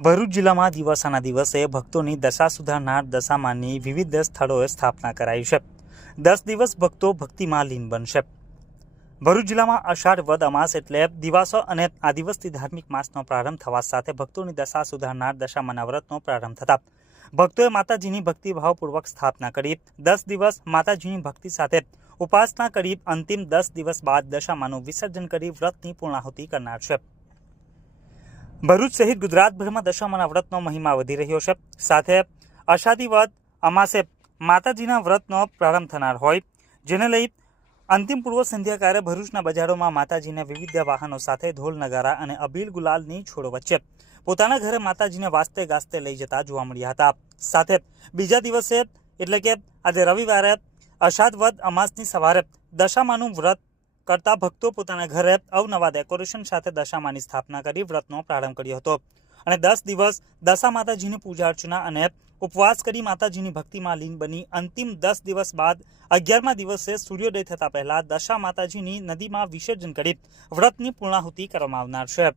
ભરૂચ જિલ્લામાં દિવાસાના દિવસે ભક્તોની દશા સુધારનાર દશામાની વિવિધ સ્થળોએ સ્થાપના કરાઈ છે। 10 દિવસ ભક્તો ભક્તિમાં લીન બનશે। ભરૂચ જિલ્લામાં અષાઢ વદ અમાસ એટલે દિવાસો અને આ દિવસથી ધાર્મિક માસનો પ્રારંભ થવા સાથે ભક્તોની દશા સુધારનાર દશામાના વ્રતનો પ્રારંભ થતા ભક્તોએ માતાજીની ભક્તિભાવપૂર્વક સ્થાપના કરી 10 દિવસ માતાજીની ભક્તિ સાથે ઉપાસના કરી અંતિમ 10 દિવસ બાદ દશામાનું વિસર્જન કરી વ્રતની પૂર્ણાહુતિ કરનાર છે। ભરૂચ સહિત ગુજરાતભરમાં દશામાના વ્રતનો મહિમા વધી રહ્યો છે। સાથે અષાઢી વદ અમાસે માતાજીના વ્રતનો પ્રારંભ થનાર હોય, જેને લઈ અંતિમ પૂર્વ સંધ્યાકાળે ભરૂચના બજારોમાં માતાજીના વિવિધ વાહનો સાથે ઢોલ નગારા અને અબીલ ગુલાલની છોડો વચ્ચે પોતાના ઘરે માતાજીને વાસ્તે ગાસ્તે લઈ જતા જોવા મળ્યા હતા। સાથે બીજા દિવસે એટલે કે આજે રવિવારે અષાઢ વદ અમાસની સવારે દશામાનું વ્રત કરતા ભક્તો પોતાના ઘરે અવનવા ડેકોરેશન સાથે દશામાની સ્થાપના કરી વ્રતનો પ્રારંભ કર્યો હતો અને 10 દિવસ દશા માતાજીની પૂજા અર્ચના અને ઉપવાસ કરી માતાજીની ભક્તિમાં લીન બની અંતિમ 10 દિવસ બાદ 11મા દિવસે સૂર્યોદય થતા પહેલા દશા માતાજીની નદીમાં વિસર્જન કરી વ્રતની પૂર્ણાહુતિ કરવામાં આવનાર છે।